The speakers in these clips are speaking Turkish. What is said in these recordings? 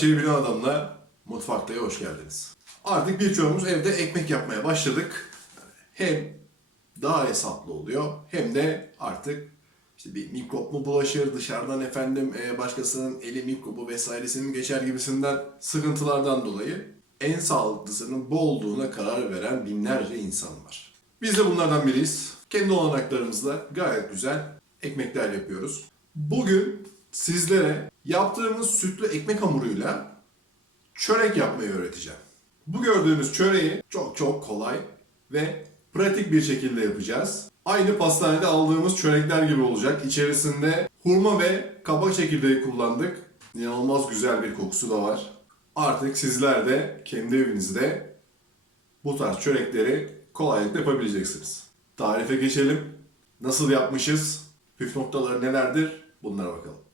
Şeyi bilen adamla mutfaktaya hoş geldiniz. Artık birçoğumuz evde ekmek yapmaya başladık. Hem daha hesaplı oluyor hem de artık işte bir mikrop mu bulaşır dışarıdan efendim e, başkasının eli mikrobu vesairesinin geçer gibisinden sıkıntılardan dolayı en sağlıklısının bu olduğuna karar veren binlerce insan var. Biz de bunlardan biriyiz. Kendi olanaklarımızla gayet güzel ekmekler yapıyoruz. Bugün sizlere yaptığımız sütlü ekmek hamuruyla çörek yapmayı öğreteceğim. Bu gördüğünüz çöreği çok çok kolay ve pratik bir şekilde yapacağız. Aynı pastanede aldığımız çörekler gibi olacak. İçerisinde hurma ve kabak çekirdeği kullandık. İnanılmaz güzel bir kokusu da var. Artık sizler de kendi evinizde bu tarz çörekleri kolaylıkla yapabileceksiniz. Tarife geçelim. Nasıl yapmışız? Püf noktaları nelerdir? Bunlara bakalım.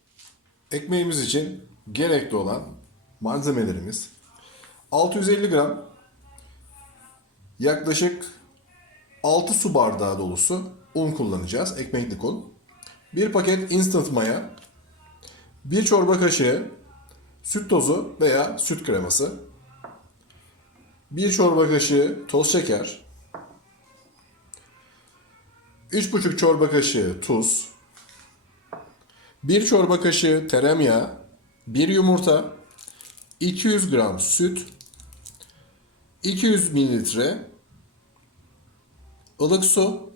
Ekmeğimiz için gerekli olan malzemelerimiz 650 gram yaklaşık 6 su bardağı dolusu un kullanacağız. Ekmeklik un. 1 paket instant maya, 1 çorba kaşığı süt tozu veya süt kreması, 1 çorba kaşığı toz şeker, 3,5 çorba kaşığı tuz, 1 çorba kaşığı tereyağı, 1 yumurta, 200 gram süt, 200 mililitre ılık su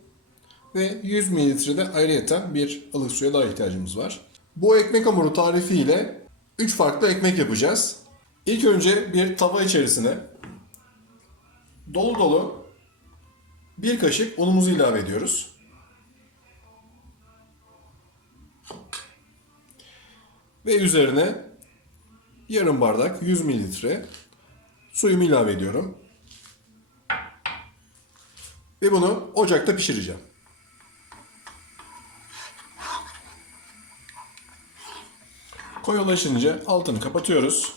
ve 100 mililitre de ayrıyeten bir ılık suya daha ihtiyacımız var. Bu ekmek hamuru tarifiyle 3 farklı ekmek yapacağız. İlk önce bir tava içerisine dolu dolu bir kaşık unumuzu ilave ediyoruz. Ve üzerine yarım bardak 100 mililitre suyumu ilave ediyorum. Ve bunu ocakta pişireceğim. Koyulaşınca altını kapatıyoruz.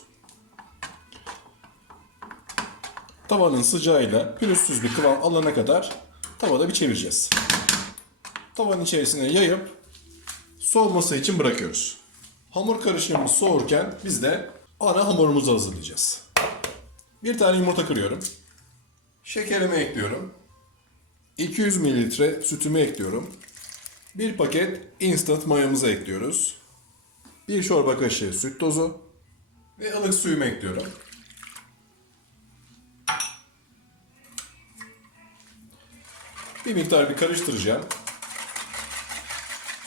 Tavanın sıcağıyla pürüzsüz bir kıvam alana kadar tavada bir çevireceğiz. Tavanın içerisine yayıp soğuması için bırakıyoruz. Hamur karışımımız soğurken biz de ana hamurumuzu hazırlayacağız. Bir tane yumurta kırıyorum. Şekerimi ekliyorum. 200 mililitre sütümü ekliyorum. Bir paket instant mayamızı ekliyoruz. Bir çorba kaşığı süt tozu ve ılık suyumu ekliyorum. Bir miktar bir karıştıracağım.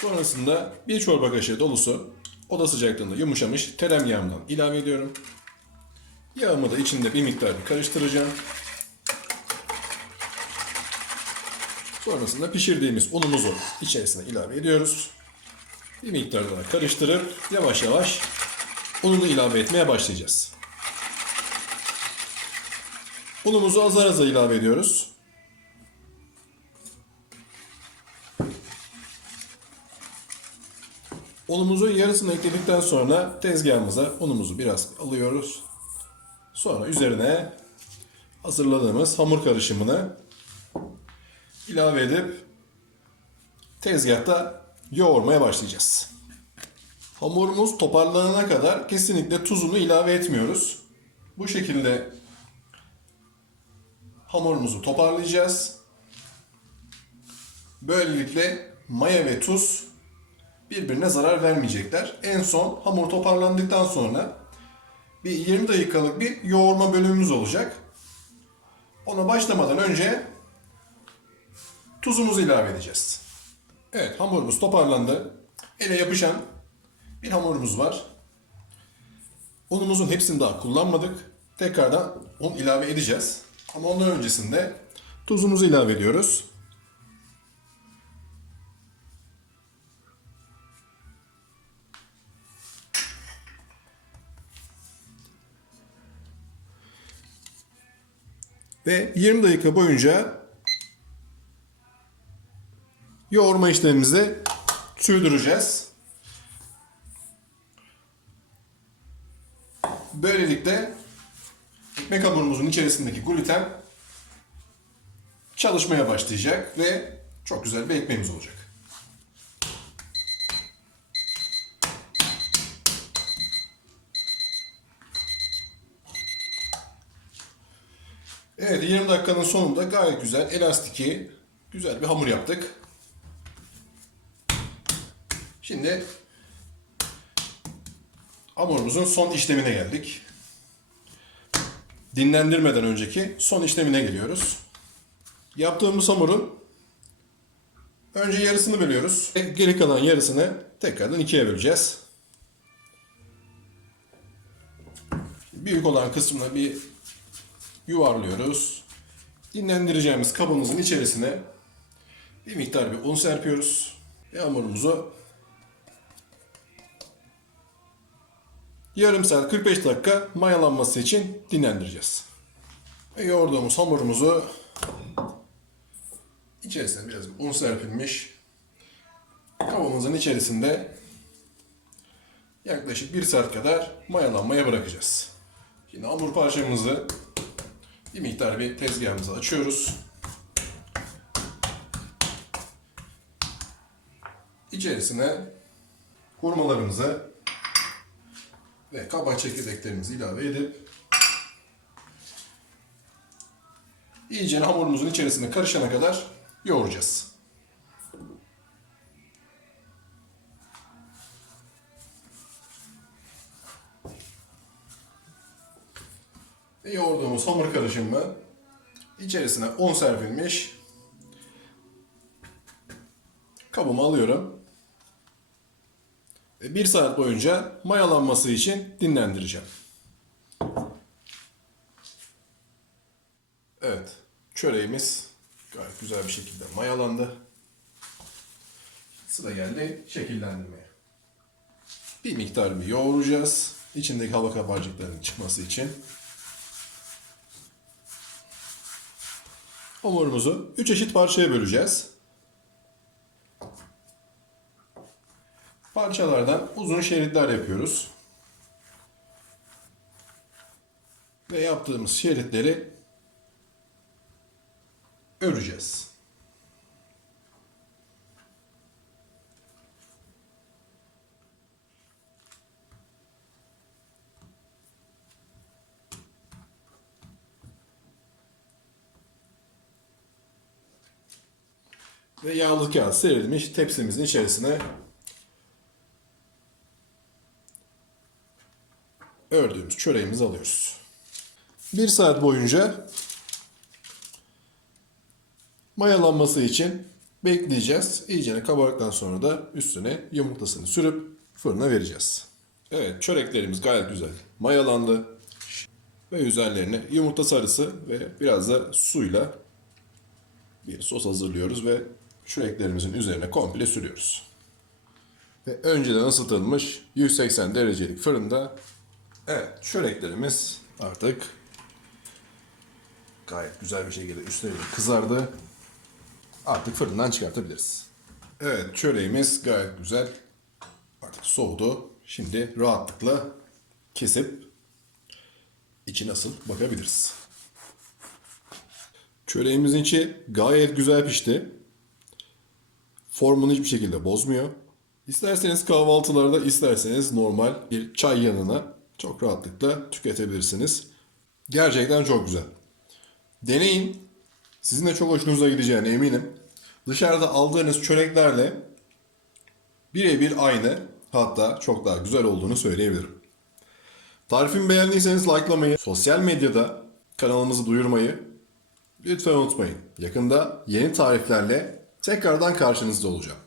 Sonrasında bir çorba kaşığı dolusu oda sıcaklığında yumuşamış tereyağımdan ilave ediyorum. Yağımı da içinde bir miktar bir karıştıracağım. Sonrasında pişirdiğimiz unumuzu içerisine ilave ediyoruz. Bir miktar daha karıştırıp yavaş yavaş ununu ilave etmeye başlayacağız. Unumuzu azar azar ilave ediyoruz. Unumuzun yarısını ekledikten sonra tezgahımıza unumuzu biraz alıyoruz. Sonra üzerine hazırladığımız hamur karışımını ilave edip tezgahta yoğurmaya başlayacağız. Hamurumuz toparlanana kadar kesinlikle tuzunu ilave etmiyoruz. Bu şekilde hamurumuzu toparlayacağız. Böylelikle maya ve tuz birbirine zarar vermeyecekler. En son hamur toparlandıktan sonra bir 20 dakikalık bir yoğurma bölümümüz olacak. Ona başlamadan önce tuzumuzu ilave edeceğiz. Evet hamurumuz toparlandı. Ele yapışan bir hamurumuz var. Unumuzun hepsini daha kullanmadık. Tekrardan un ilave edeceğiz. Ama ondan öncesinde tuzumuzu ilave ediyoruz. Ve 20 dakika boyunca yoğurma işlemimizi sürdüreceğiz. Böylelikle ekmek hamurumuzun içerisindeki gluten çalışmaya başlayacak ve çok güzel bir ekmeğimiz olacak. Evet 20 dakikanın sonunda gayet güzel elastiki güzel bir hamur yaptık. Şimdi hamurumuzun son işlemine geldik. Dinlendirmeden önceki son işlemine geliyoruz. Yaptığımız hamurun önce yarısını bölüyoruz. Geri kalan yarısını tekrardan ikiye böleceğiz. Büyük olan kısmını bir yuvarlıyoruz. Dinlendireceğimiz kabımızın içerisine bir miktar bir un serpiyoruz. Ve hamurumuzu yarım saat 45 dakika mayalanması için dinlendireceğiz. Ve yoğurduğumuz hamurumuzu içerisine biraz un serpilmiş kabımızın içerisinde yaklaşık 1 saat kadar mayalanmaya bırakacağız. Şimdi hamur parçamızı bir miktar bir tezgahımızı açıyoruz. İçerisine hurmalarımızı ve kabak çekirdeklerimizi ilave edip iyice hamurumuzun içerisine karışana kadar yoğuracağız. Ve yoğurduğumuz hamur karışımı içerisine un serpilmiş kabıma alıyorum. Ve bir saat boyunca mayalanması için dinlendireceğim. Evet, çöreğimiz gayet güzel bir şekilde mayalandı. Sıra geldi şekillendirmeye. Bir miktar bir yoğuracağız. İçindeki hava kabarcıklarının çıkması için. Hamurumuzu 3 eşit parçaya böleceğiz. Parçalardan uzun şeritler yapıyoruz. Ve yaptığımız şeritleri öreceğiz. Ve yağlı kağıt serilmiş tepsimizin içerisine ördüğümüz çöreğimizi alıyoruz. Bir saat boyunca mayalanması için bekleyeceğiz. İyice kabardıktan sonra da üstüne yumurtasını sürüp fırına vereceğiz. Evet çöreklerimiz gayet güzel mayalandı. Ve üzerlerine yumurta sarısı ve biraz da suyla bir sos hazırlıyoruz ve çöreklerimizin üzerine komple sürüyoruz. Ve önceden ısıtılmış 180 derecelik fırında Evet, çöreklerimiz artık gayet güzel bir şekilde üstüne kızardı. Artık fırından çıkartabiliriz. Evet, çöreğimiz gayet güzel. Artık soğudu. Şimdi rahatlıkla kesip içi nasıl bakabiliriz. Çöreğimizin içi gayet güzel pişti. Formunu hiçbir şekilde bozmuyor. İsterseniz kahvaltılarda, isterseniz normal bir çay yanına çok rahatlıkla tüketebilirsiniz. Gerçekten çok güzel. Deneyin. Sizin de çok hoşunuza gideceğine eminim. Dışarıda aldığınız çöreklerle birebir aynı hatta çok daha güzel olduğunu söyleyebilirim. Tarifimi beğendiyseniz likelamayı, sosyal medyada kanalımızı duyurmayı lütfen unutmayın. Yakında yeni tariflerle tekrardan karşınızda olacağım.